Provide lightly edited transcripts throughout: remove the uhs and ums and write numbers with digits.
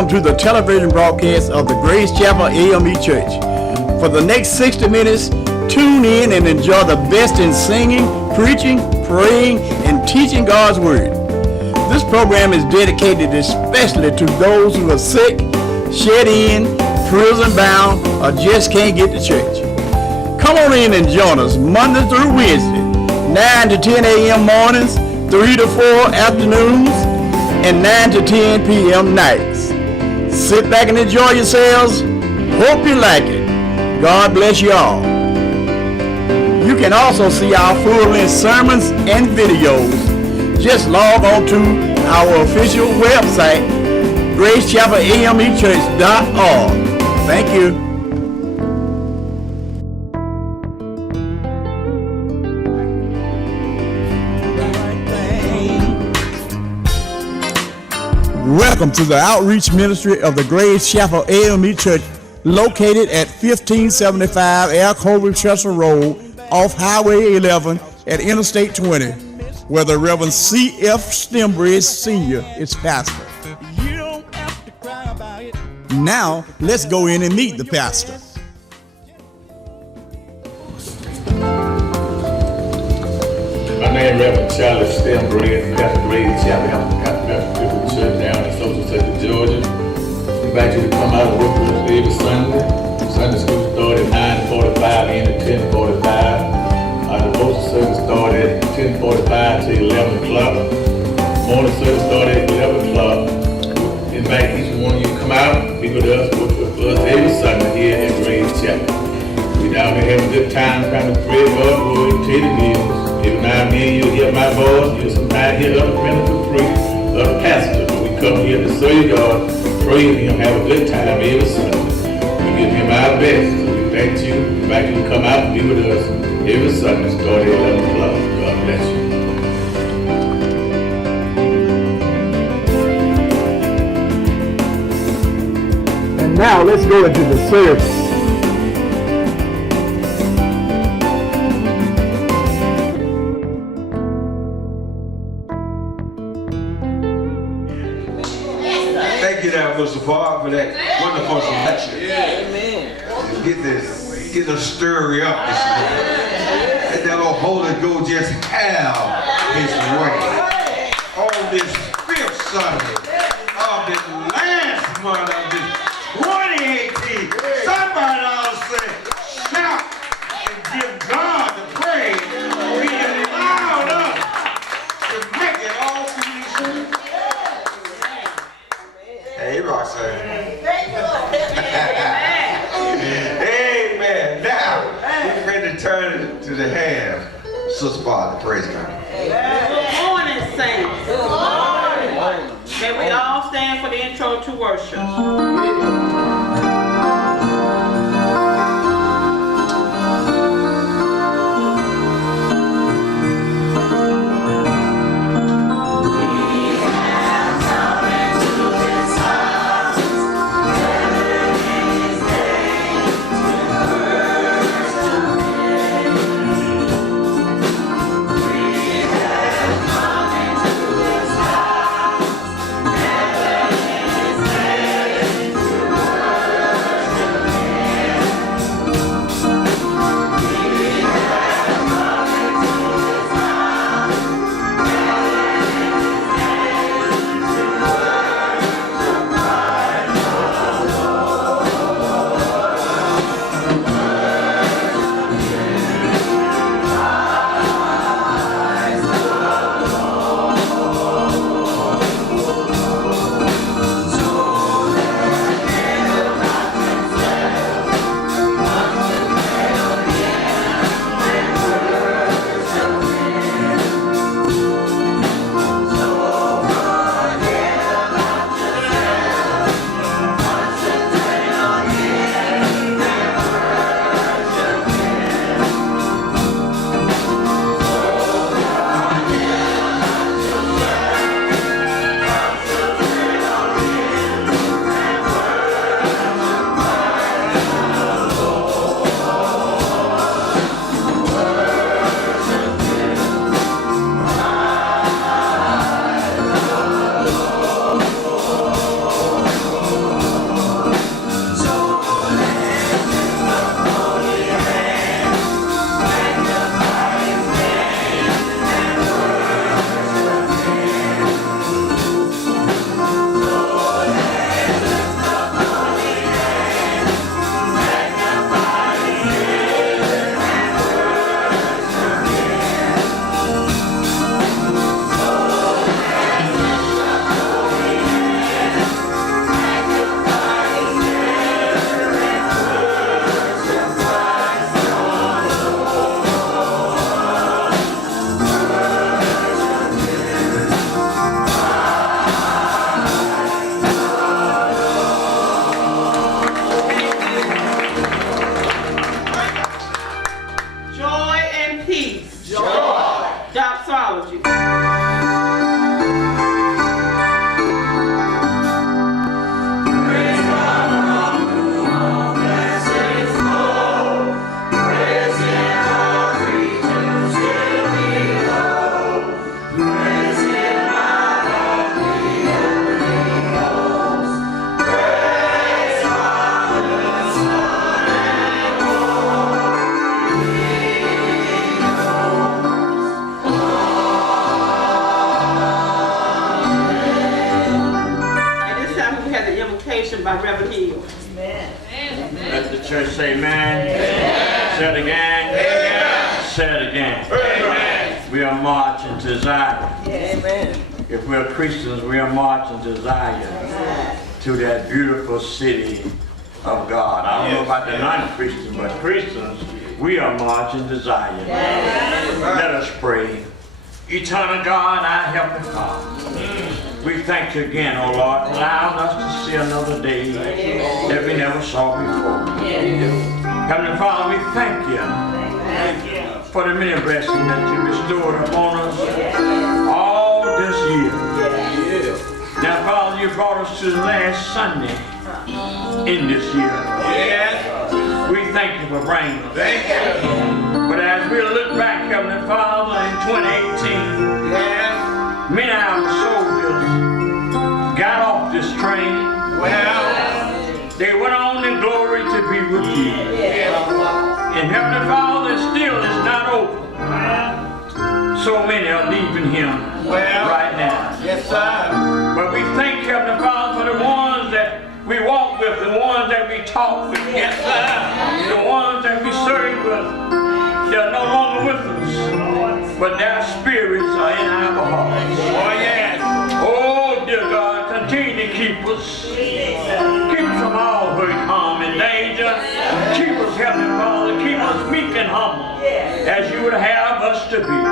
Welcome to the television broadcast of the Grace Chapel AME Church. For the next 60 minutes, tune in and enjoy the best in singing, preaching, praying, and teaching God's Word. This program is dedicated especially to those who are sick, shut in, prison bound, or just can't get to church. Come on in and join us Monday through Wednesday, 9 to 10 a.m. mornings, 3 to 4 afternoons, and 9 to 10 p.m. nights. Sit back and enjoy yourselves. Hope you like it. God bless you all. You can also see our full-length sermons and videos. Just log on to our official website, gracechapelAMEchurch.org. Thank you. Welcome to the outreach ministry of the Grace Chapel AME Church, located at 1575 Alcova Road, off Highway 11 at Interstate 20, where the Rev. Rev.Stembridge Sr. is pastor. Now, let's go in and meet the pastor. My name is Rev.Stembridge, pastor Grace Chapel, church down in Social Sector, Georgia. We invite you to come out and work with us every Sunday. Sunday school started at 9:45 and at 10:45. Our devotion service started at 10:45 to 11 o'clock. Morning service started at 11 o'clock. We invite each one of you to come out, be with us, work with us every Sunday here at Grace Chapel. We down there having a good time trying to spread God's word and tell the news. Every now and then you'll hear my voice, you'll sometimes hear other ministers preach, other pastors. Come here to serve God, praise Him, have a good time every Sunday. We give Him our best. So we thank you, invite you to come out and be with us every Sunday, starting at 11 o'clock. God bless you. And now let's go into the service. Mr. Paul, for that wonderful selection. Amen. Get the stir up this morning. Let that old Holy Ghost just have His way. On this 5th Sunday of this last month of this 2018, somebody ought to say, shout and give God the praise. He allowed us to make it all through this year. Hey, Roxanne. Thank you, Lord. Amen. Now, we're ready to turn it to the hand. Sister Father, praise God. Good morning, saints. Good morning. May we all stand for the intro to worship. invocation by Reverend Hill. Let the church say amen. Say it again. Say it again. We are marching to Zion. If we're Christians, we are marching to Zion, to that beautiful city of God. I don't know about the non-Christians, but Christians, we are marching to Zion. Let us pray. Eternal God, our Heavenly Father, we thank you again, O Lord, for allowing us to see another day that we never saw before. Heavenly Father, we thank you for the many blessings that you bestowed upon us all this year. Now, Father, you brought us to the last Sunday in this year. We thank you for bringing us. But as we look back, Heavenly Father, in 2018, many of our soldiers got off this train. They went on in glory to be with you. And Heavenly Father, still is not over. So many are leaving him right now. But we thank Heavenly Father for the ones that we walk with, the ones that we talk with, the ones that we serve with. They're no longer with us, but their spirits are in our hearts. Oh, dear God, continue to keep us. Keep us from all hurt, harm, and danger. Keep us, Heavenly Father. Keep us meek and humble, as you would have us to be.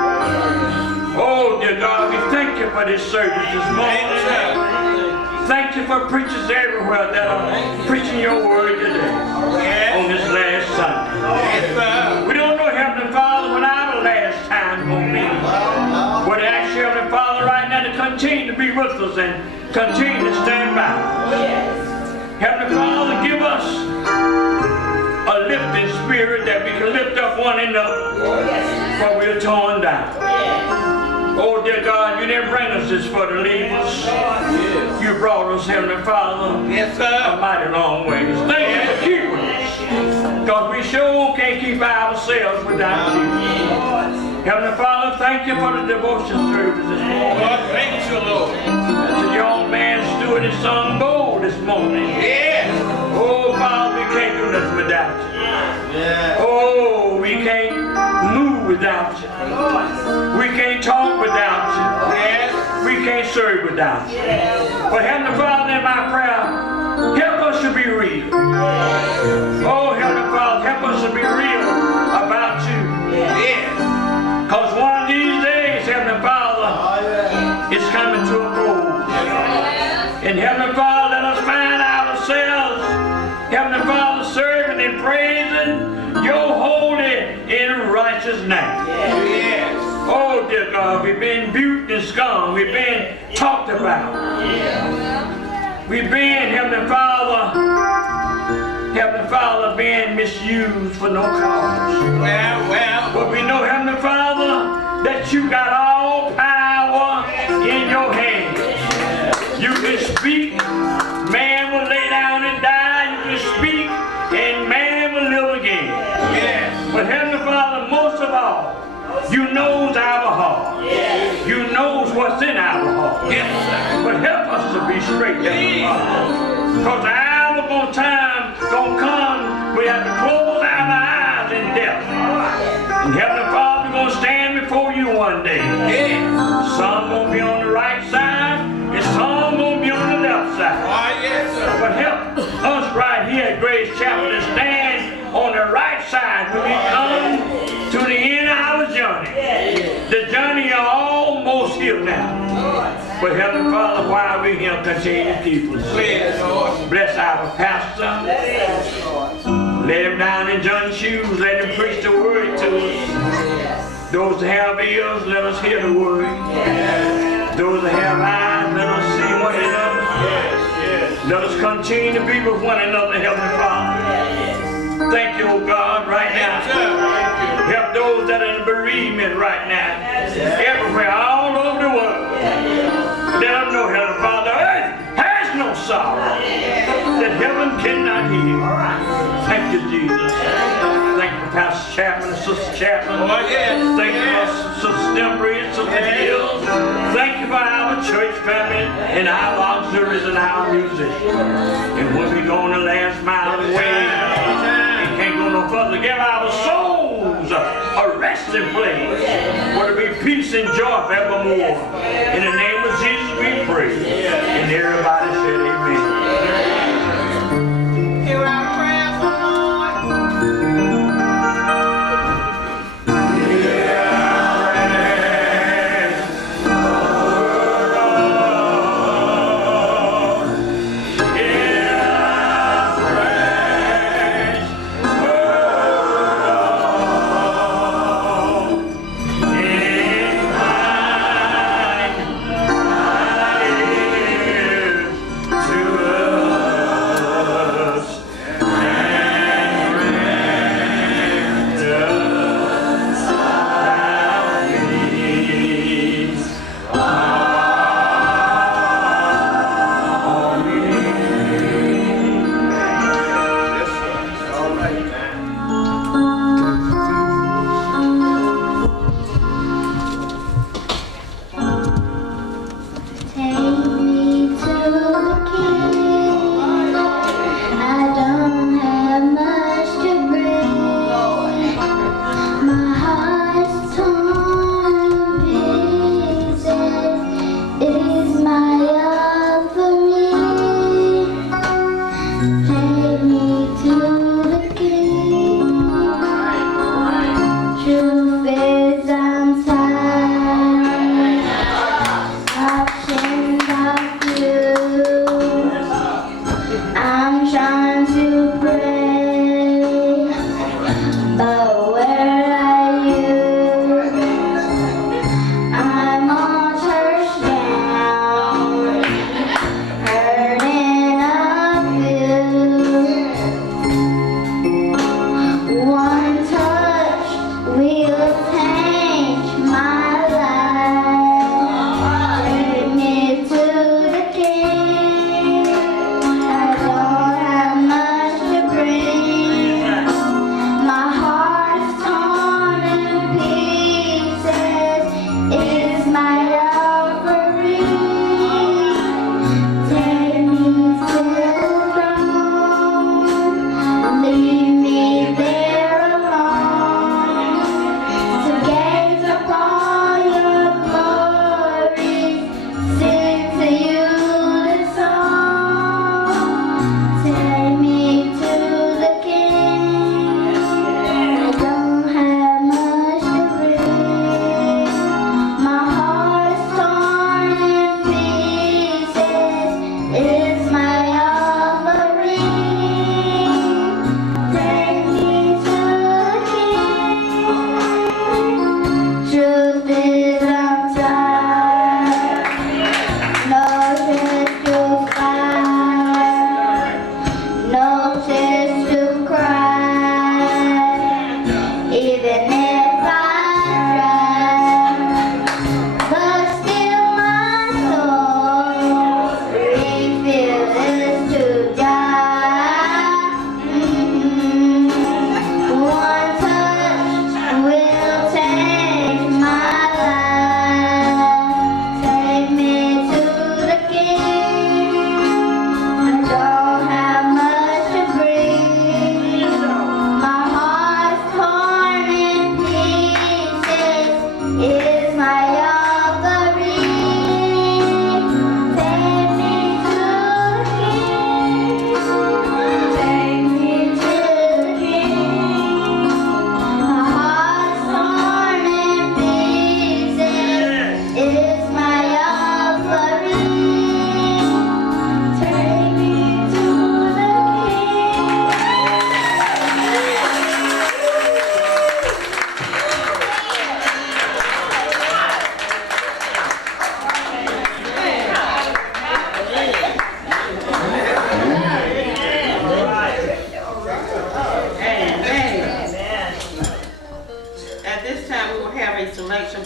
Oh, dear God, we thank you for this service this morning. Thank you for preachers everywhere that are preaching your word today on this last Sunday. We don't know, Heavenly Father, when our last time will be. But ask you, Heavenly Father, right now to continue to be with us and continue to stand by. Heavenly Father, give us a lifting spirit that we can lift up one another while we're torn down. Oh, dear God, you didn't bring us this for to leave us. You brought us, Heavenly Father, a mighty long ways. Thank you for keeping us, because we sure can't keep ourselves without you. Heavenly Father, thank you for the devotion service this morning. Thank you, Lord. As the young man stood and sung bold this morning. Oh, Father, we can't do nothing without you. Oh, we can't move without you. We can't talk without you. We can't serve without you. But Heavenly Father, in my prayer, help us to be real. Oh, Heavenly Father, help us to be real about you. Because one of these days, Heavenly Father, it's coming to a close. And Heavenly Father, let us find ourselves, Heavenly Father, serving and praising your holy and righteous name. Oh, dear God, we've been buted and scorned. We've been talked about. We've been, Heavenly Father, being misused for no cause. But we know, Heavenly Father, that you got all power in your hands. You can speak, man will lay down and die. You can speak, and man will live again. But Heavenly Father, most of all, you knows our heart. You knows what's in our heart. But help us to be straight, Heavenly Father. Because the hour gonna come, we have to close our eyes in death. And Heavenly Father, we're gonna stand before you one day. Some gonna be on the right side, and some gonna be on the left side. But help us right here at Grace Chapel to stand on the right side when we come to the end of our journey. The journey is almost here now. But Heavenly Father, while we're here, continue to keep us. Bless our pastor. Let him down in John's shoes. Let him preach the word to us. Those that have ears, let us hear the word. Those that have eyes, let us see one another. Let us continue to be with one another, Heavenly Father. Thank you, oh God, right now. Help those that are in bereavement right now. Everywhere, all over the world. Let them know, Heavenly Father, earth has no sorrow that heaven cannot heal. Thank you, Jesus. Thank you. Pastor Chapman and Sister Chapman. Oh, yes. Thank you for Sister Stembridge, Sister Hills. Thank you for our church family and our auxiliaries and our musicians. And when we go on the last mile of the way, and can't go no further, give our souls a resting place where there be peace and joy forevermore. In the name of Jesus we pray. And everybody said amen. Hear our prayers, Lord.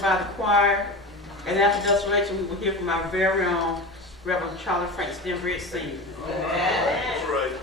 by the choir, and after the restoration, we will hear from our very own Rev.Stembridge Sr. That's right.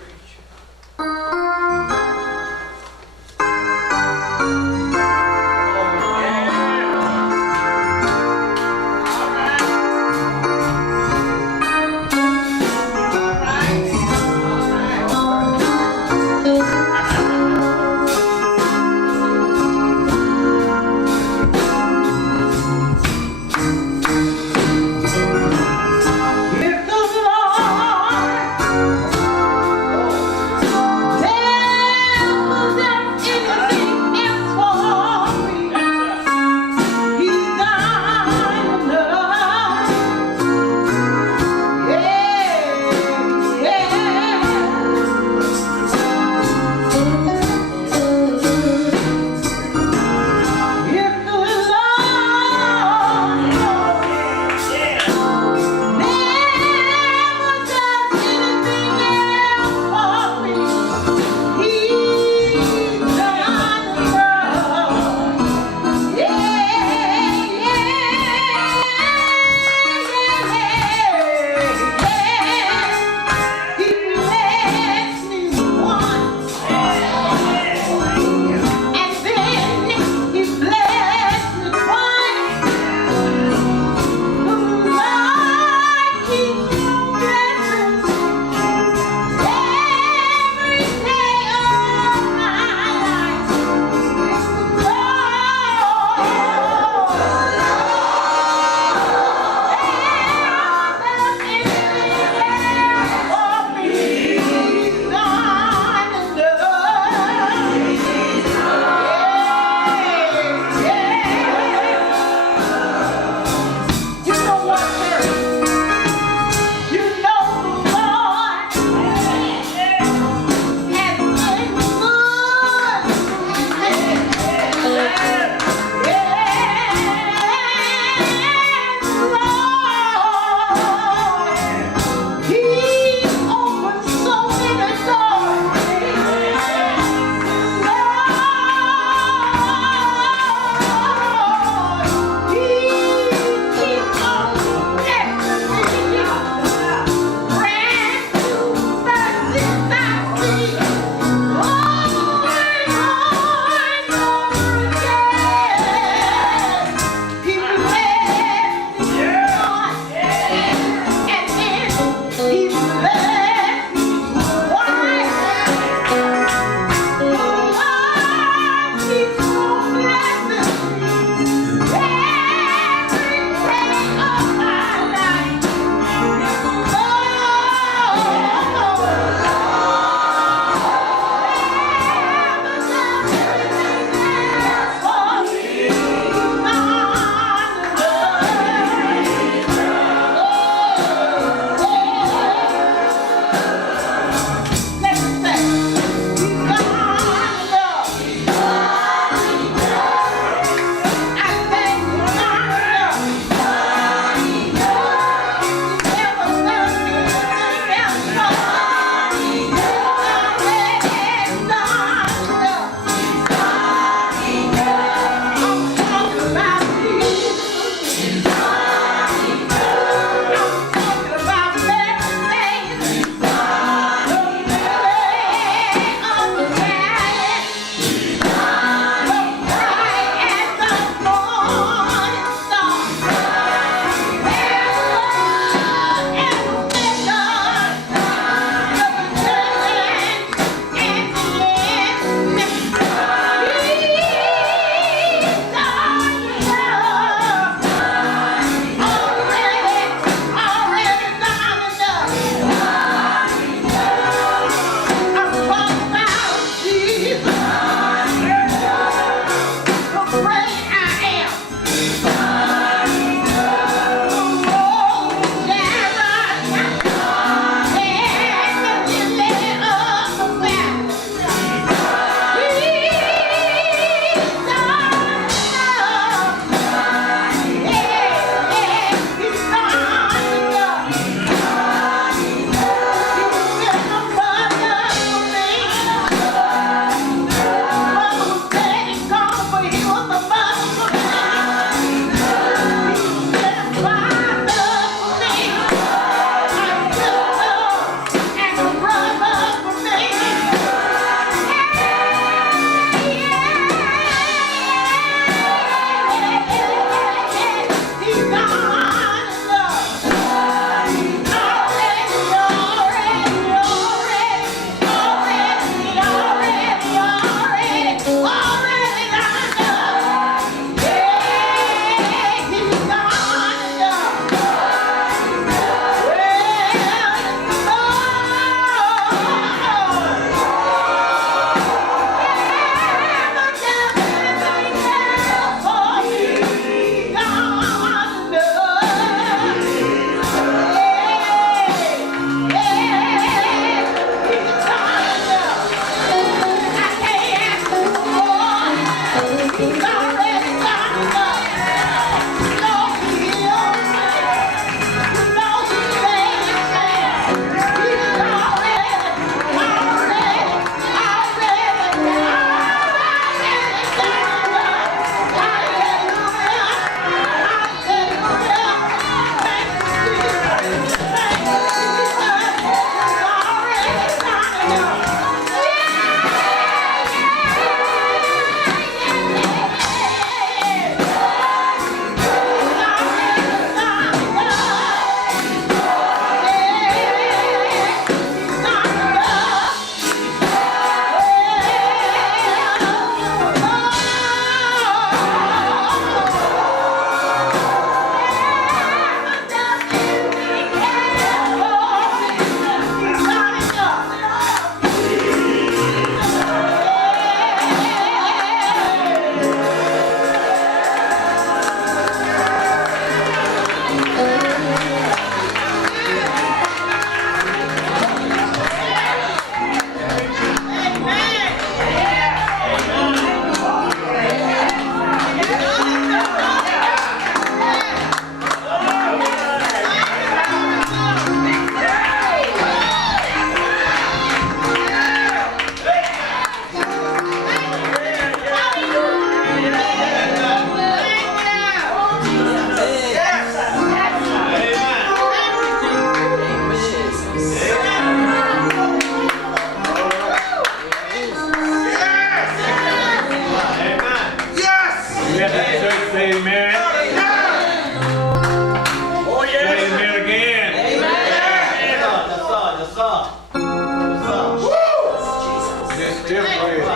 This Stembridge.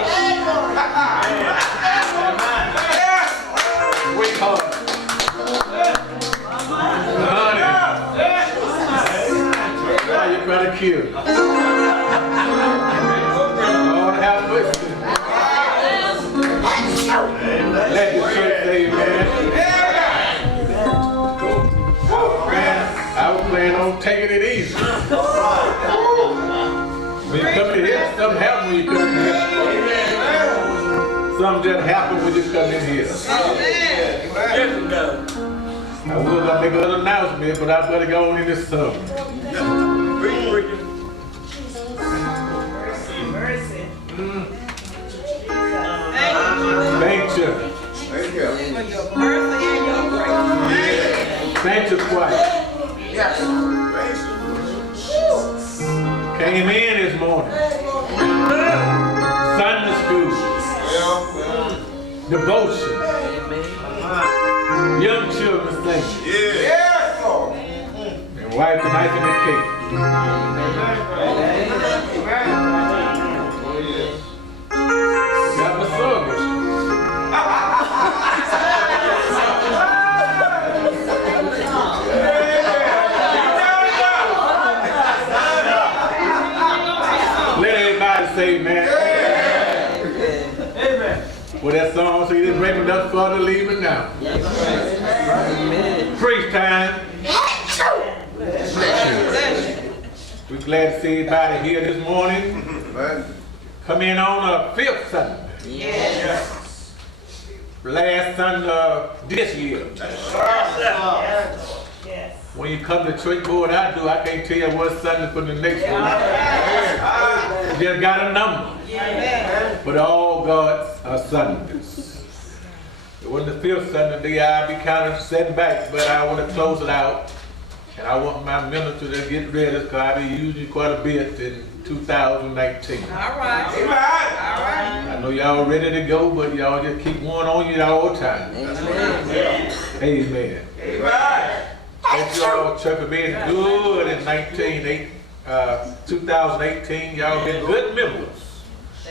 Sweetheart. Honey. Now you're trying to kill. Lord have mercy. Let the church say amen. I was planning on taking it easy. When you come in here, something happens when you come in here. Something just happens when you come in here. I was going to make another announcement, but I better go on in this song. Thank you. Thank you. Thank you, choir. Came in this morning. Sunday school. Devotion. Young children sing. And wife the knife in the cake. Got my service. Let everybody say amen. Amen. Well, that song, so you didn't bring me nothing further, leave it now. Preach time. We're glad to see everybody here this morning. Come in on a 5th Sunday. Yes. Last Sunday this year. When you come to church, boy, I can't tell you what Sunday for the next one. Just got a number. But all God's are Sundays. When the 5th Sunday, I'll be kind of setting back, but I want to close it out. And I want my minister to get ready because I'll be using quite a bit in 2019. All right. I know y'all ready to go, but y'all just keep one on you all the time. Amen. Amen. Thank you all, church, for being good in 2018. Y'all been good members.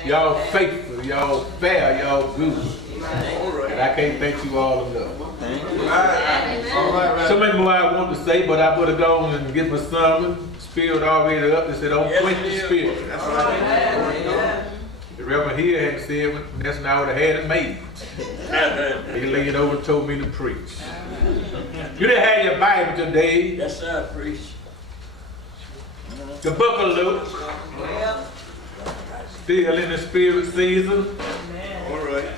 Y'all faithful, y'all fair, y'all good. And I can't thank you all enough. So many more I want to say, but I better go on and get my sermon. Spirit already up. They said, don't quench the spirit. The Reverend here had said, that's not what I had it made. He laid it over and told me to preach. You didn't have your Bible today. Yes, sir, preach. The book of Luke. Still in the spirit season. All right.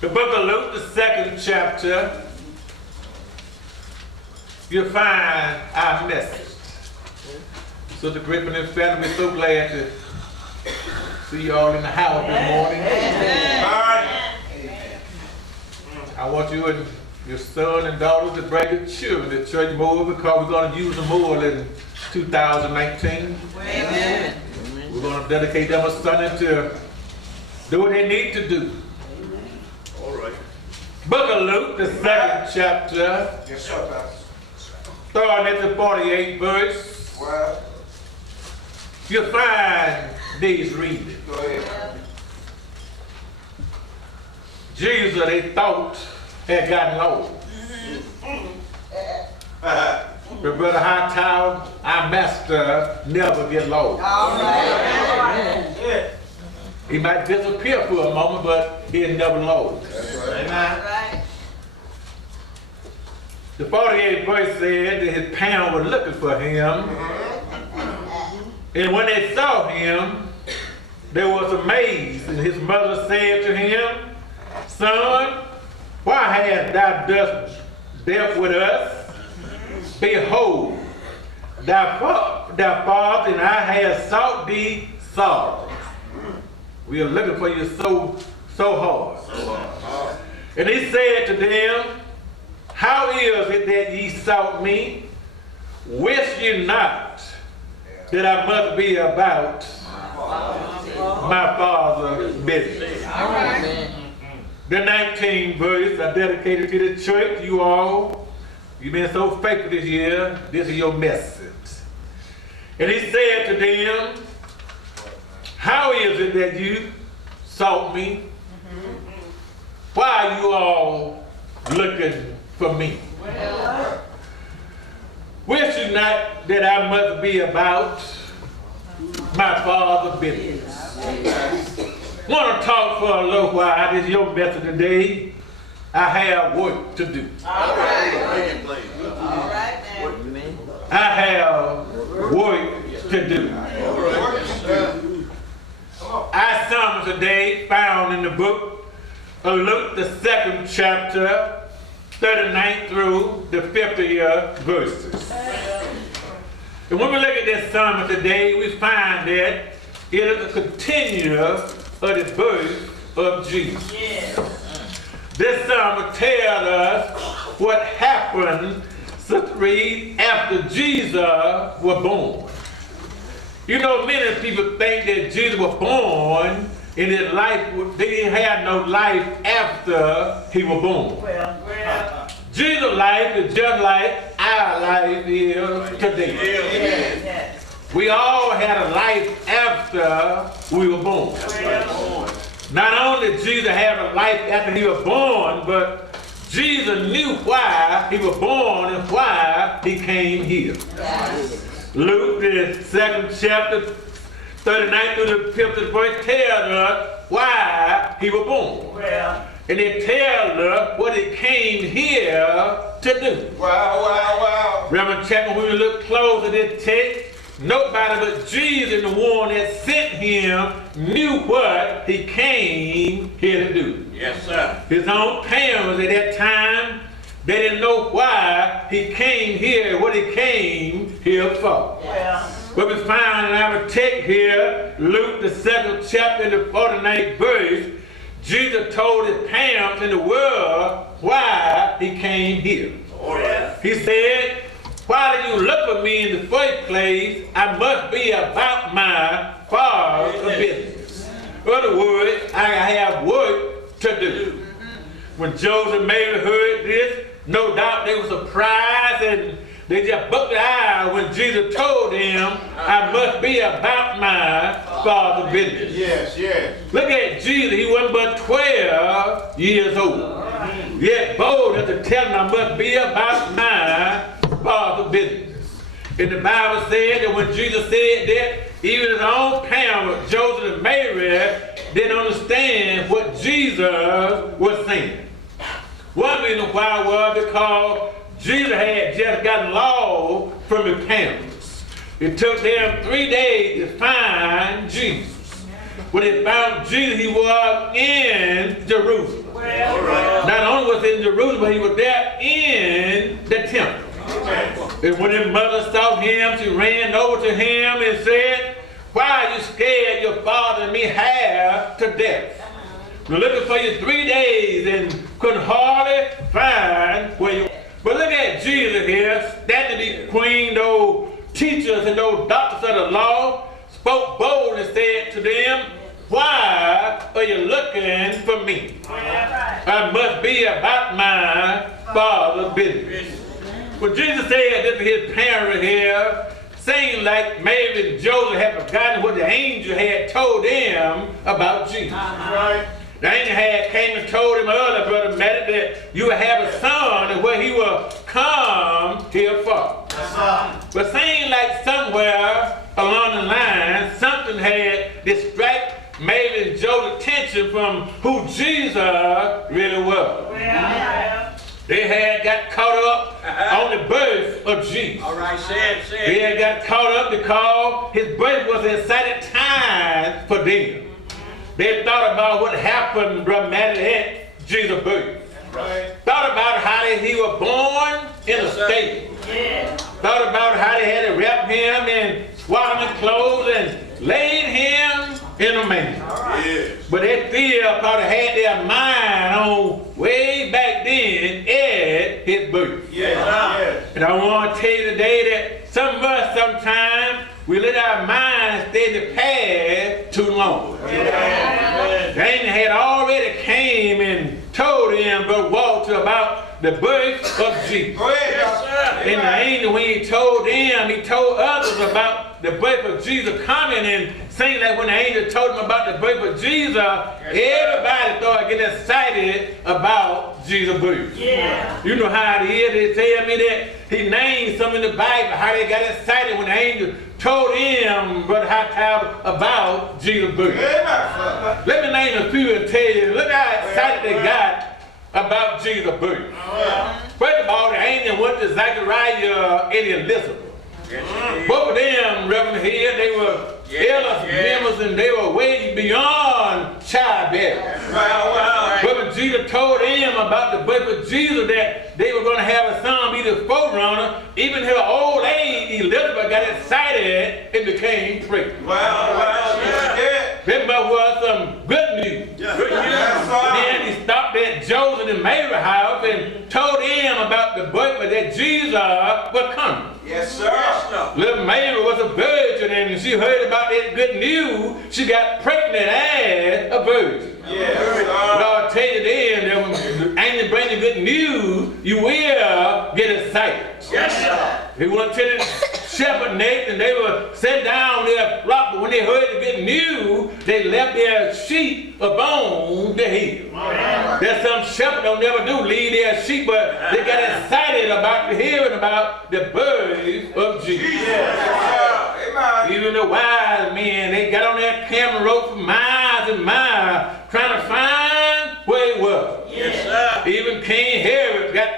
The book of Luke, the 2nd chapter. You'll find our message. Sister Griffin and family, we're so glad to see you all in the house this morning. All right. I want you and your son and daughters to bring your children to church more because we're going to use them more in 2019. Amen. We're going to dedicate them a Sunday to do what they need to do. All right. Book of Luke, the 2nd chapter. Yes, sir, Pastor. Starting at the 48th verse. Well, You'll find these readings. go ahead. Jesus, they thought, had gotten old. But Brother Hightower, our master, never get low. He might disappear for a moment, but he'll never low. Right. The 48th verse said that his parents were looking for him. And when they saw him, they was amazed. And his mother said to him, Son, why hast thou thus dealt with us? Behold, thy father and I have sought thee sorrow. We are looking for you so hard. And he said to them, How is it that ye sought me? Wist ye not that I must be about my Father's business? The 19th verse I dedicated to the church. You all, you've been so faithful this year. This is your message. And he said to them, how is it that you sought me? Why are you all looking for me? Wish you not that I must be about my Father's business. Want to talk for a little while. This is your message today. I have work to do. All right. All right, man. I have work to do. Our sermon today found in the book of Luke, the 2nd chapter, 39 through the 50th verses. And when we look at this sermon today, we find that it is a continuance of the birth of Jesus. This sermon tells us what happened, Sister Reed, after Jesus was born. You know, many people think that Jesus was born and his life, they didn't have no life after he was born. Jesus' life is just like our life is today. We all had a life after we were born. Not only did Jesus have a life after he was born, but Jesus knew why he was born and why he came here. Luke, the 2nd chapter, 39 through the 50th verse, tells us why he was born. And it tells us what he came here to do. Wow. Reverend Chapman, when we look close at this text, nobody but Jesus and the one that sent him knew what he came here to do. Yes, sir. His own parents at that time, they didn't know why he came here, what he came here for. But we find in our text here, Luke the 2nd chapter, the 49th verse, Jesus told his parents in the world why he came here. He said, why do you look for me in the first place? I must be about my Father's business. In other words, I have work to do. When Joseph and Mary heard this, no doubt they were surprised and they just bucked their eyes when Jesus told them, I must be about my Father's business. Yes. Look at Jesus, he wasn't but 12 years old. Yet bold enough to tell him, I must be about my Father's business. And the Bible said that when Jesus said that, even his own parents, Joseph and Mary, didn't understand what Jesus was saying. One reason why was because Jesus had just gotten lost from his parents. It took them 3 days to find Jesus. When they found Jesus, he was in Jerusalem. Not only was he in Jerusalem, but he was there in the temple. And when his mother saw him, she ran over to him and said, why are you scared your father and me half to death? We're looking for you 3 days and couldn't hardly find where you. But look at Jesus here, standing between those teachers and those doctors of the law, spoke bold and said to them, why are you looking for me? I must be about my Father's business. When Jesus said this to his parents here, seemed like maybe Joseph had forgotten what the angel had told them about Jesus. The angel had came and told him earlier, Brother Matty, that you would have a son and what he will come here for. But seemed like somewhere along the line, something had distracted maybe Joseph's attention from who Jesus really was. They had got caught up on the birth of Jesus. All right, say it. They had got caught up because his birth was an exciting time for them. They thought about what happened dramatically at Jesus' birth. Thought about how he was born in a stable. Thought about how they had to wrap him in swaddling clothes and laid him in a manger. But they still probably had their mind on way back then at his birth. And I want to tell you today that some of us sometimes we let our minds stay in the past too long. The angel had already came and told them but walked about the birth of Jesus. And the angel, when he told them, he told others about the birth of Jesus coming, and saying that when the angel told them about the birth of Jesus, everybody started getting excited about Jesus' birth. Yeah. You know how it is. They tell me that he named some in the Bible, how they got excited when the angel told him, Brother Hightower, about Jesus' birth. Yeah. Let me name a few and tell you, look how excited they got about Jesus' birth. First of all, the angel went to Zechariah and Elizabeth. Both of them, Reverend Hill, they were elders members, and they were way beyond childbearing. But when Jesus told them about the birth of Jesus, that they were going to have a son, be the forerunner, even her old age, Elizabeth got excited and became pregnant. That was some good news. Then he stopped at Joseph and Mary's house and told them about the birth that Jesus was coming. Yes, sir. Little Mary was a virgin, and she heard about that good news. She got pregnant as a virgin. Yes, But I'll tell you then, that when the angel bring the good news, you will get excited. Yes, sir. He went to the shepherd next, and they were set down their flock, but when they heard the good news, they left their sheep upon the hill. There's some shepherds don't never do, leave their sheep, but they got excited about hearing about the birth of Jesus. Even the wise men, they got on their camera rope for miles and miles, trying to find where he was. Yes, sir. Even King Herod got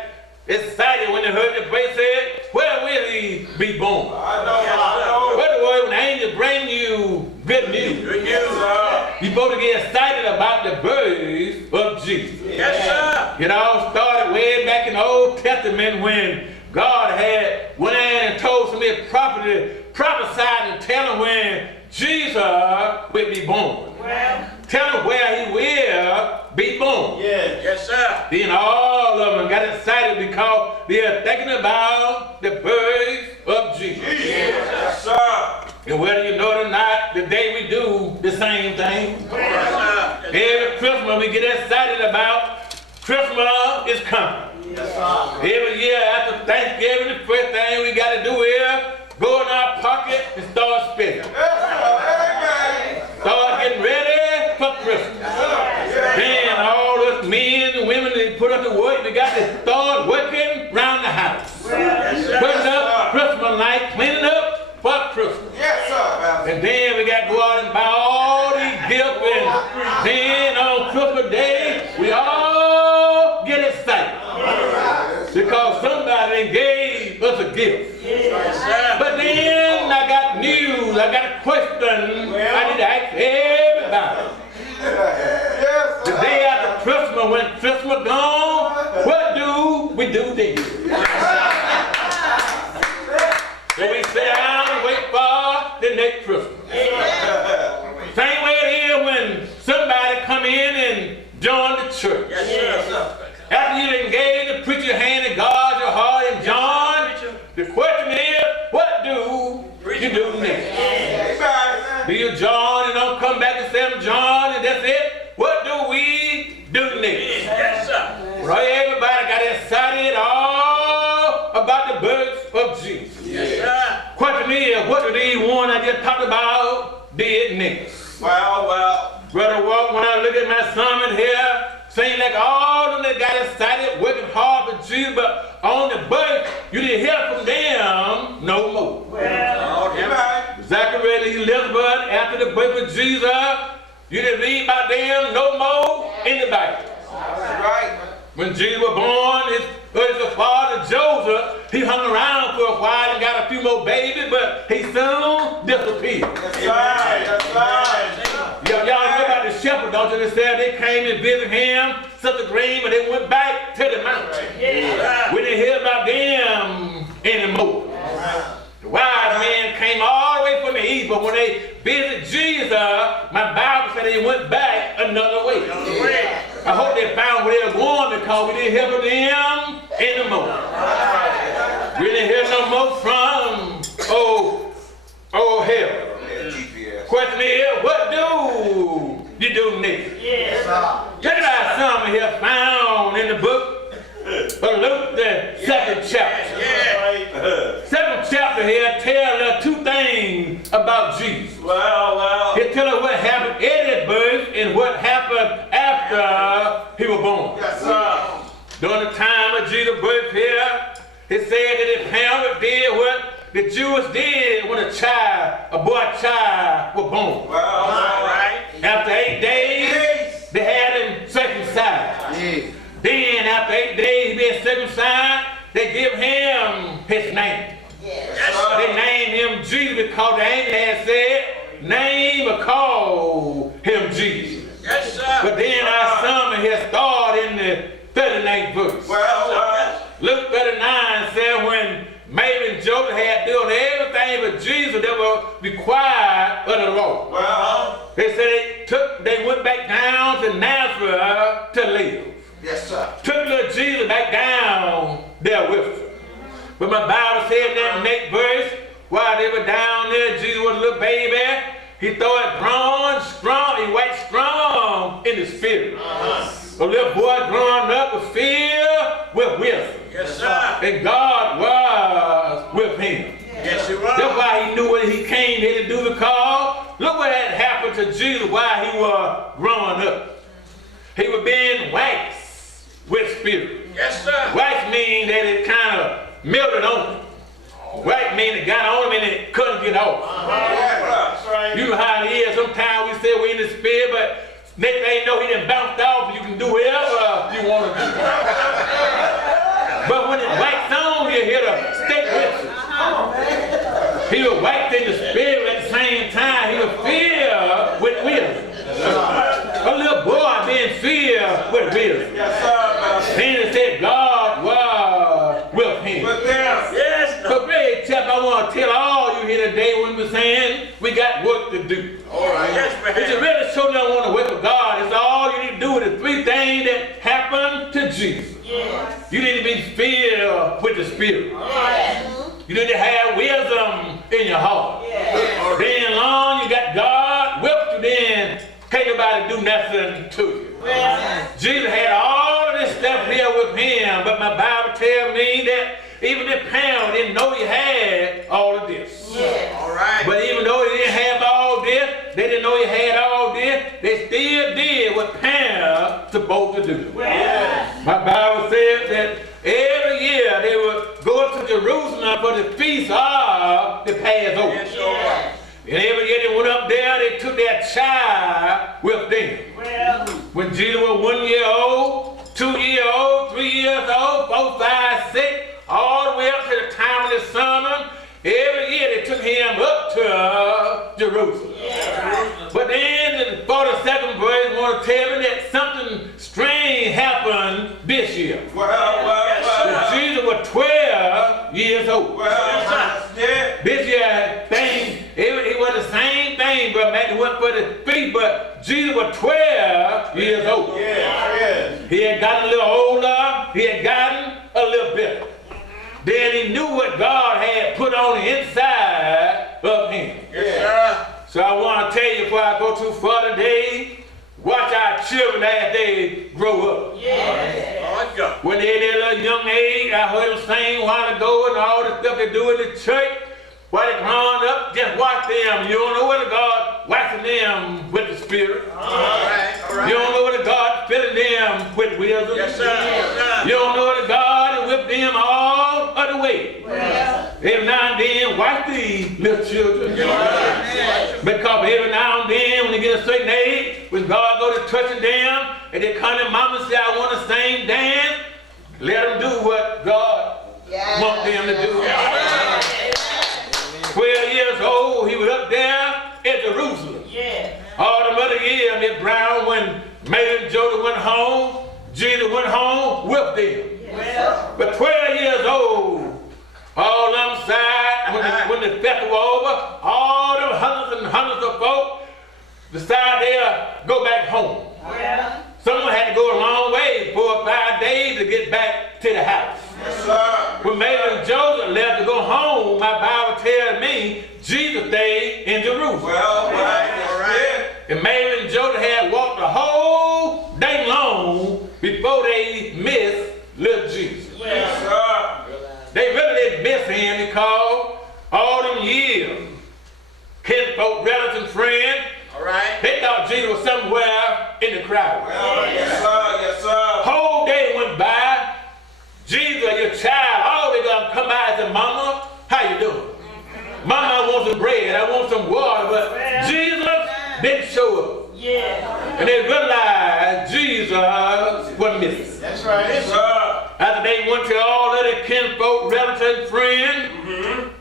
excited when they heard the voice said, where will he be born? I know. By the way, when the angel bring you good news, you're supposed to get excited about the birth of Jesus. Yes, sir. It all started way back in the Old Testament when God had went in and told some of his prophesied and tell him when Jesus will be born. Tell him where he will be born. Yes, sir. Then all of them got excited because they are thinking about the birth of Jesus. Yes, sir. And whether you know it or not, today we do the same thing. Every Christmas we get excited about Christmas is coming. Every year after Thanksgiving, the first thing we got to do is go in our pocket and start spending. Start getting ready for Christmas. Then all us men and women that put up the work, we got to start working around the house. Putting up Christmas night, cleaning up for Christmas. Yes, sir. And then we got to go out and buy all these gifts, and then on Christmas Day, we all get excited. Because somebody gave us a gift. But then I got news, I got a question I need to ask everybody. The day after Christmas, when Christmas gone, what do we do then? So we sit down and wait for the next Christmas. Same way it is when somebody come in and join the church. After you engage the preacher hand and guard your heart and join, the question is, what do you do next? Do you join and don't come back and say I'm John and that's it? What do we do next? Right, everybody got excited all about the birth of Jesus. Question is, what do these one I just talked about did next? Well. Brother Walt, when I look at my sermon here, seems like all of them that got excited, working hard for Jesus, but on the birth, you didn't hear from them no more. Zachariah and Elizabeth, after the birth of Jesus, you didn't read about them no more in the Bible. When Jesus was born, his father Joseph, he hung around for a while and got a few more babies, but he soon disappeared. Y'all know about the shepherd, don't you? They said they came and visited him, Sister Green, but they went back to the mountain. We didn't hear about them anymore. The wise men came all the way from the east, but when they visited Jesus, my Bible said they went back another way. I hope they found where they were going because we didn't hear from them anymore. We didn't hear no more from old hell. Question is, what do you do next? Check it out, some here found in the book of Luke, the 2nd chapter. about Jesus. Well. He tell us what happened in his birth and what happened after he was born. Yes, sir. During the time of Jesus' birth here, he said that his parents did what the Jews did when a boy child was born. Well, all right. After 8 days, they had him circumcised. Then after 8 days he been circumcised, they give him his name. They named him Jesus because the angel had said, name or call him Jesus. Yes, sir. But then our sermon here started in the 39th verse. Well. Luke 39 said when Mary and Joseph had done everything but Jesus that was required of the law. Well. They said they went back down to Nazareth to live. Yes, sir. Took little Jesus back down there with them. But my Bible said that in the next verse, while they were down there, Jesus was a little baby. He started growing strong, he waxed strong in the spirit. A little boy growing up was filled with wisdom. Yes, sir. And God was with him. Yes, he was. That's why he knew what he came here to do, because look what had happened to Jesus while he was growing up. He was being waxed with spirit. Yes, sir. Wax means that it kind of melted on him. Wax means it got on him and it couldn't get off. That's right. You know how it is. Sometimes we say we're in the spirit, but next thing you know, he done bounced off. You can do whatever you want to do. But when it waxed on, you hear the stick with you. He was waxed in the spirit at the same time. He was filled with wisdom. A little boy being filled with wisdom. Yes, sir. Then it said God was with him. With them. Yes. So great chap, I want to tell all you here today when we're saying we got work to do. All right. Yes, man. If you really show them want to work with God, it's all you need to do with the three things that happened to Jesus. Yes. You need to be filled with the Spirit. Yes. You need to have wisdom in your heart. Yes. Then long you got God with you, then can't nobody do nothing to you. Yes. Jesus had all of this stuff here with him, but my Bible tells me that even the parents didn't know he had all of this. Yes. All right. But even though he didn't have all this, they didn't know he had all this, they still did what parents supposed to do. Yes. My Bible says that every year they would go up to Jerusalem for the feast of the Passover. Yes, all right. And every year they went up there, they took their child with them. Well. When Jesus was 1 year old, 2 years old, 3 years old, 4, 5, 6, all the way up to the time of the sermon, every year they took him up to Jerusalem. Yes. But then the 42nd verse want to tell me that something strange happened this year. Well. Jesus was 12 years old. Well, yeah. This year, it was the same thing, but Matthew went for the feast, but Jesus was 12 years old. Yes. He had gotten a little older, he had gotten a little better. Then he knew what God had put on the inside of him. Yes, sir. So I want to tell you before I go too far today, watch our children as they grow up. Yes. Let's go. When they're in their little young age, I heard them sing a while ago and all the stuff they do in the church. While they're growing up, just watch them. You don't know whether God waxing them with the Spirit. All right. You don't know whether God filling them with wisdom. Yes, sir. Yes, sir. You don't know whether God is with them all of the way. Well. Every now and then, watch these little children. Yes. Because every now and then, when they get a certain age, when God goes to touching them, and they come to mama and say, I want to sing, dance, let them do what God wants them to do. 12 years old, he was up there in Jerusalem. Yes. All the other years, Miss Brown, when Mary and Joseph went home, Jesus went home with them. Well. But 12 years old, all on the side, when the festival was over, all them hundreds and hundreds of folk decided they'd go back home. Well. Someone had to go a long way, 4 or 5 days to get back to the house. Yes, sir. When Mary and Joseph left to go home, my Bible tells me Jesus stayed in Jerusalem. Well, all right. And Mary and Joseph had walked the whole day long before they missed little Jesus. Yes, sir. They really didn't miss him because all them years he Jesus was somewhere in the crowd. Yes, sir. Yes, sir. Whole day went by. Jesus, your child, always gonna come by and say, Mama, how you doing? Mama, I want some bread, I want some water, but Jesus didn't show up. Yeah. And they realized Jesus was missing. That's right. Yes, sir. After they went to all of their kinfolk, relatives, and friends,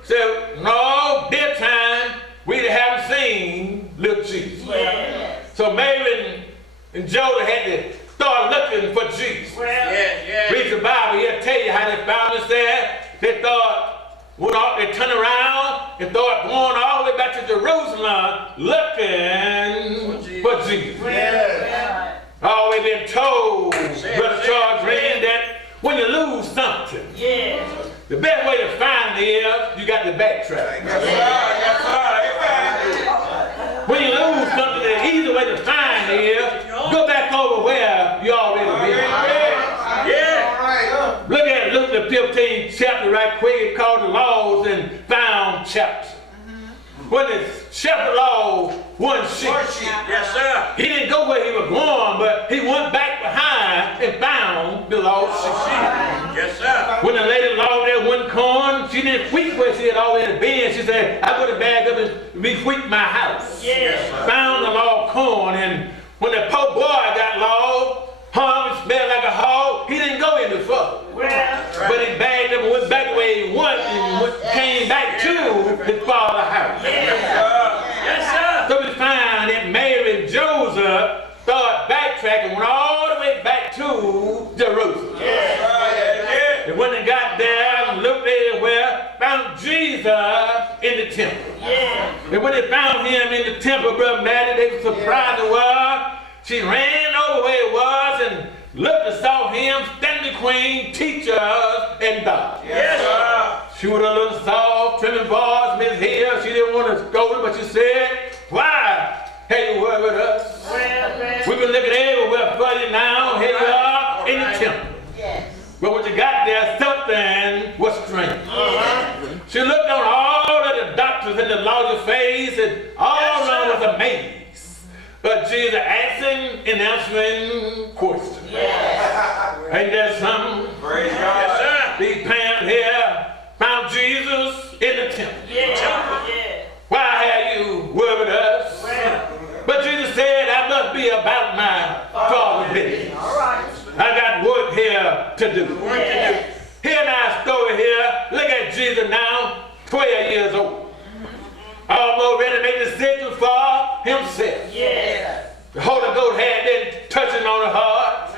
said, no, this time we haven't seen little Jesus. Yeah. So Mary and Joseph had to start looking for Jesus. Read the Bible, he'll tell you how they found us there. They turned around and started going all the way back to Jerusalem looking for Jesus. Yeah. Always been told, Brother Charles Green, that when you lose something, the best way to find it is you got to backtrack. Yes, sir. Yes, sir. Amen. When you lose something, the easy way to find it is go back over where you already been. Yeah. All right. Look at Luke the 15th chapter right quick. It's called the Laws and Found chapter. When the shepherd law one sheep. Yes, sir. He didn't go where he was going, but he went back behind and found the lost sheep. Yes, sir. When the lady lost that one corn, she didn't wheat where she had already been. She said, I put a bag up and re-wheat my house. Yes, sir. Found the lost corn, and when the poor boy got lost, hung and smelled like a hog, he didn't go any further. But he bagged up and went back the way he went and came back to his father's house. Yes, sir. So we find that Mary and Joseph started backtracking, went all the way back to Jerusalem. Yes, And when they got there and looked everywhere, found Jesus in the temple. And when they found him in the temple, Brother Maddie, they were surprised it was. She ran over where it was and looked and saw him standing between teachers and doctors. Yes, sir. She was a little soft, trimming voice, Miss Hill. She didn't want to scold him, but she said, why have you worried with us? We've been looking everywhere for you now. Here we are in the temple. But when you got there, something was strange. She looked on all of the doctors in the lawyer's face, and all of them was amazed. But Jesus asking and answering questions. Ain't that something? Praise God. Yes, sir. These parents here found Jesus in the temple. Why have you worried us? But Jesus said, I must be about my Father's business. I got work here to do. Hear our story here. Look at Jesus now, 12 years old. Almost ready to make the decision for himself. The Holy Ghost had been touching on the heart.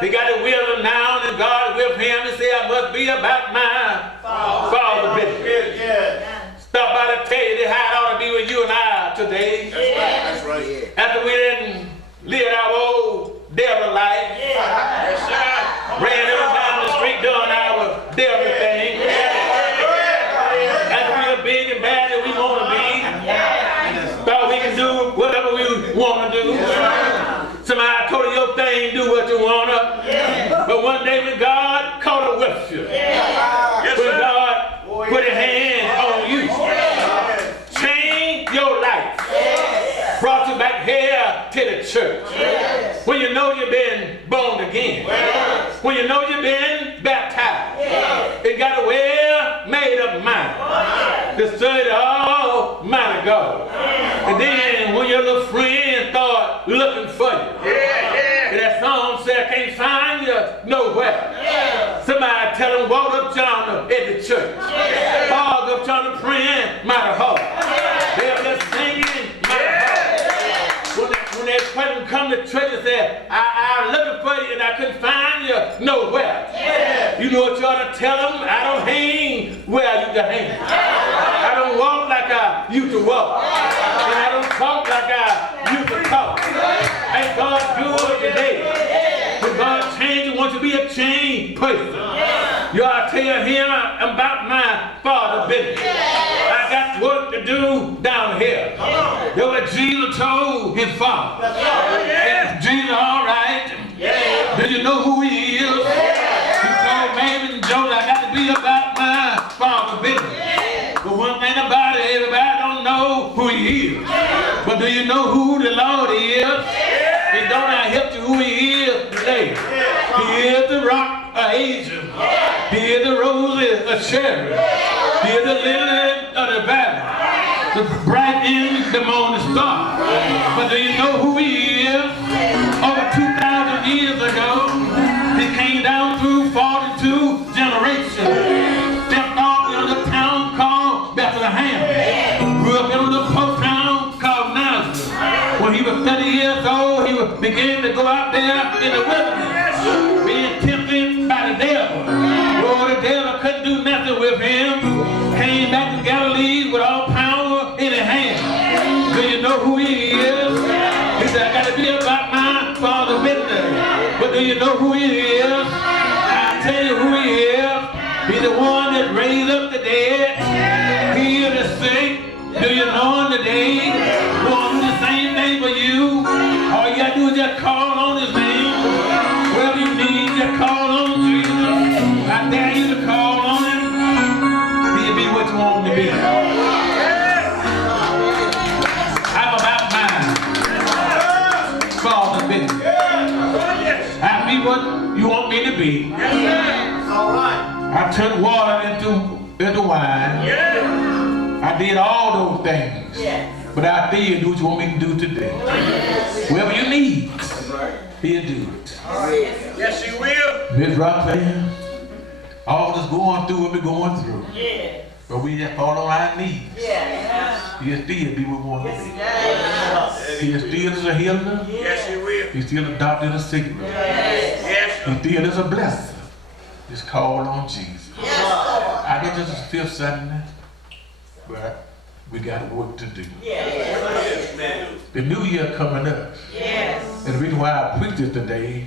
He got the wisdom now, and God with him and said, I must be about my Father's business. Stop by to tell you how it ought to be with you and I today. That's right. After we didn't live our old devil life, Yes, sir. ran up and down the street doing our devil thing. After we were big and bad that we want to be, thought we can do whatever we want to do. Somebody told you your thing, do what you want to. But one day when God called a whipship, when God put his hand on you, changed your life, brought you back here to the church. When you know you've been born again, when you know you've been baptized, and got a well made up mind to serve the Almighty God. And then when your little friends start looking for you, and that song said, I can't find you nowhere. Somebody tell them, walk up yonder at the church. Walk up yonder praying mighty hard. They're just singing mighty hard. When they come to church and say, I'm looking for you and I couldn't find you nowhere. You know what you ought to tell them? I don't hang where I used to hang. I don't walk like I used to walk. And I don't talk like I used to talk. Ain't God good today? When God changes, you want to be a changed person. You ought to tell him about my Father's business. I got work to do down here. That's what Jesus told his Father. And Jesus, all right. Do you know who he is? He told Mary and Joseph, I got to be about my Father's business. But one thing about it, everybody don't know who he is. But But do you know who the Lord is? He don't I help you who he is today. He is the rock of Asia. He is the rose of Sharon. He is the lily of the valley. The bright in the morning star. But do you know who he is? Over 2,000 years ago, he came down through 42 generations. Stepped off in a town called Bethlehem. Grew up in a poor town called Nazareth. When he was 30 years old, he began to go out there in the wilderness, being tempted by the devil. Well, the devil couldn't do nothing with him. Came back to Galilee with all power in his hand. Do you know who he is? He said, I got to be about my Father's business. But do you know who he is? I'll tell you who he is. He's the one that raised up the dead. He healed the sick. Do you know him today? Going to do the same thing for you. All you got to do is just call on his name. Whatever you need, just call on Jesus. I dare you to call on him. He'll be what you want him to be. I'm about mine. Father's business. I'll be what you want me to be. I turned water into wine. I did all those things. But I did do what you want me to do today. Whatever you need, he'll do it. Yes, he will. Miss Roxanne, all this going through what we're going through. But we just fall on our knees. He'll still be what we want to be. He still is a healer. Yes, he will. He's still a doctor in a sickness. Yes, He still is a blesser. Just call on Jesus. I know this is the 5th Sunday, but we got work to do. The new year coming up. And the reason why I preached it today,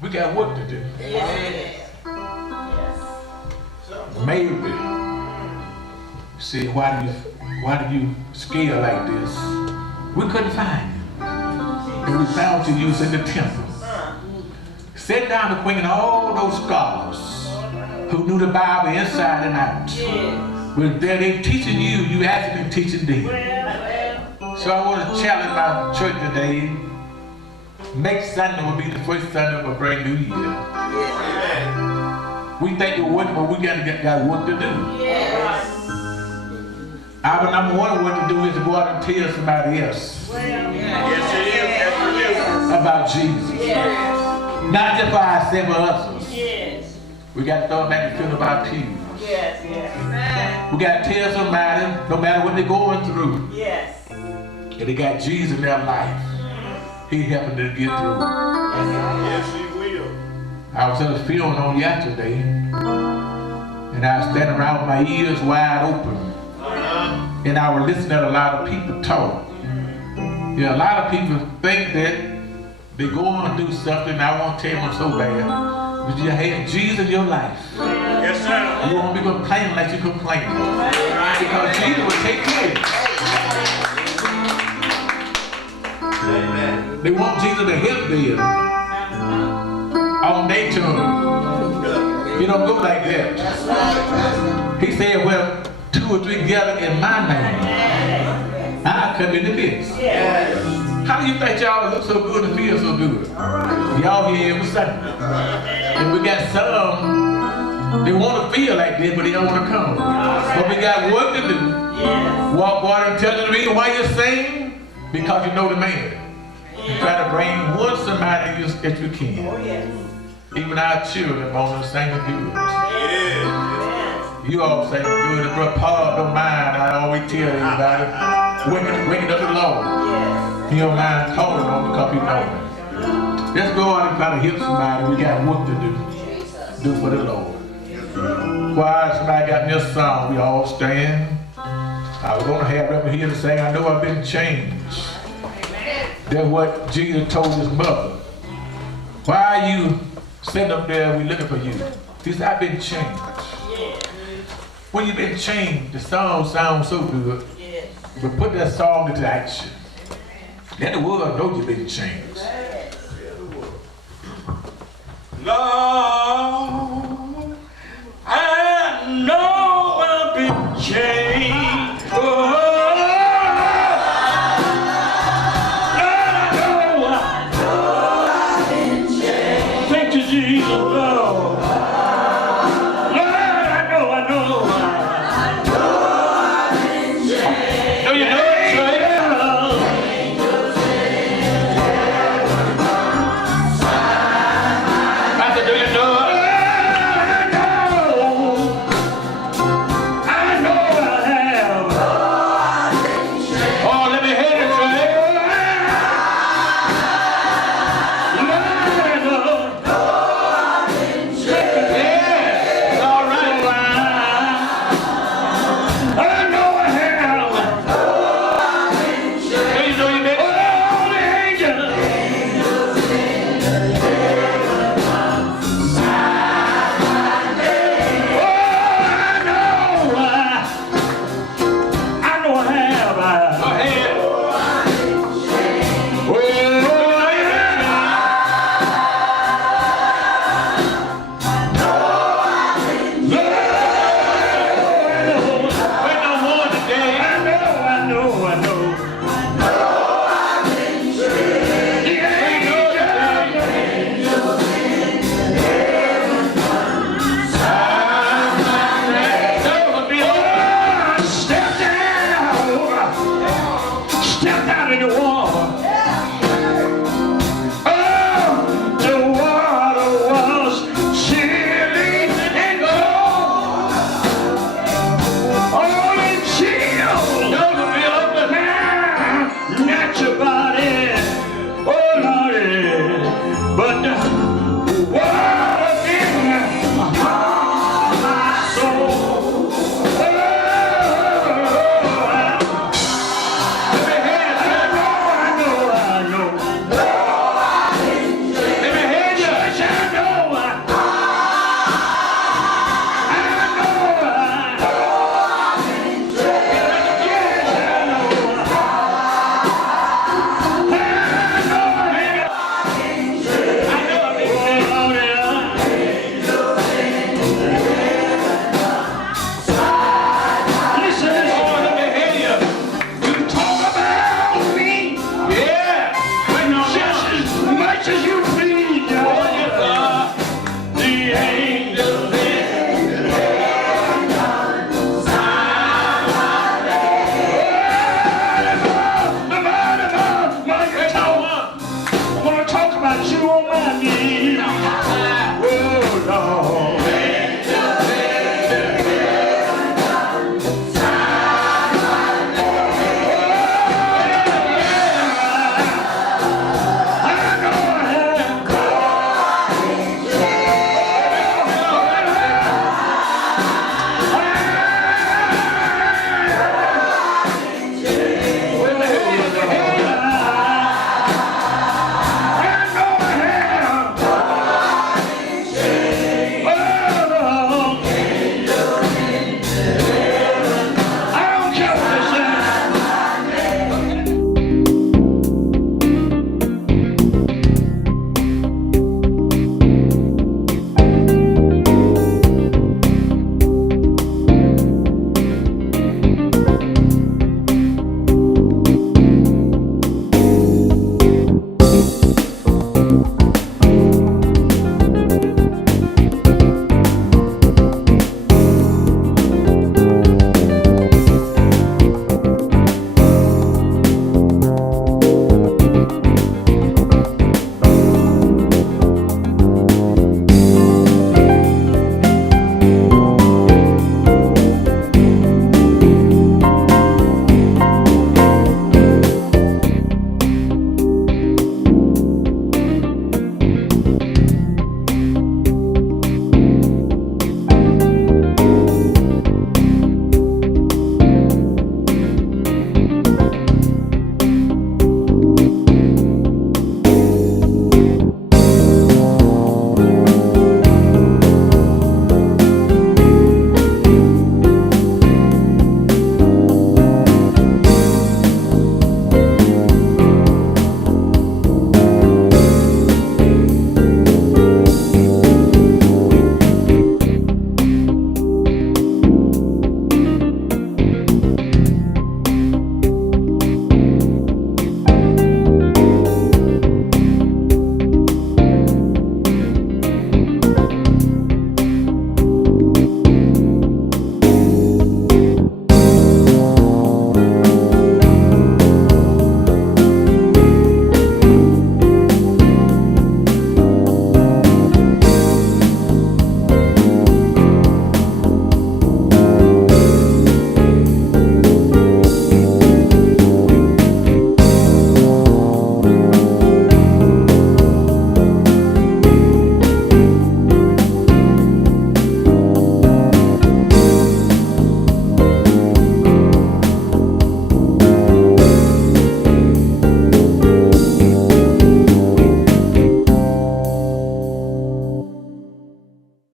we got work to do. Maybe. See, why do you scare like this? We couldn't find you. And we found you was in the temple. Sat down to Queen and all those scholars who knew the Bible inside and out. When they're teaching you, you actually teaching them. So I want to challenge my church today. Next Sunday will be the first Sunday of a brand new year. We think we're working, but we got work to do. Our number one work to do is to go out and tell somebody else about Jesus. Not just for ourselves, but others. We got to start making feel about people. We got to tell somebody, no matter what they're going through, if they got Jesus in their life, He's helping them to get through. Yes, he will. I was in a field on yesterday, and I was standing around with my ears wide open, and I was listening to a lot of people talk. A lot of people think that they're going to do something, and I want to tell them so bad. But you have Jesus in your life. Yes, sir. You won't be complaining like you complain. Because Jesus will take care of you. Amen. They want Jesus to help them on their turn. You don't go like that. He said, well, 2 or 3 together in my name, I'll come in the midst. How do you think y'all look so good and feel so good? Y'all here every Sunday. And we got some, they want to feel like this, but they don't want to come. But we got work to do. Walk water and tell the reason why you're saying, because you know the man. You try to bring one somebody that you can. Even our children want to sing good. You all sing good. And Brother Paul don't mind. I always tell everybody, waking up the Lord. He don't mind calling on because he knows. Let's go out and try to help somebody. We got work to do. Do for the Lord. Why somebody got me a song, we all stand. I was going to have Rev. here to sing, I know I've been changed. That's what Jesus told his mother. Why are you sitting up there, we looking for you? He said, I've been changed. When you've been changed, the song sounds so good. But put that song into action. Let the world know you've been changed. Lord, I know I've been changed. Oh, in the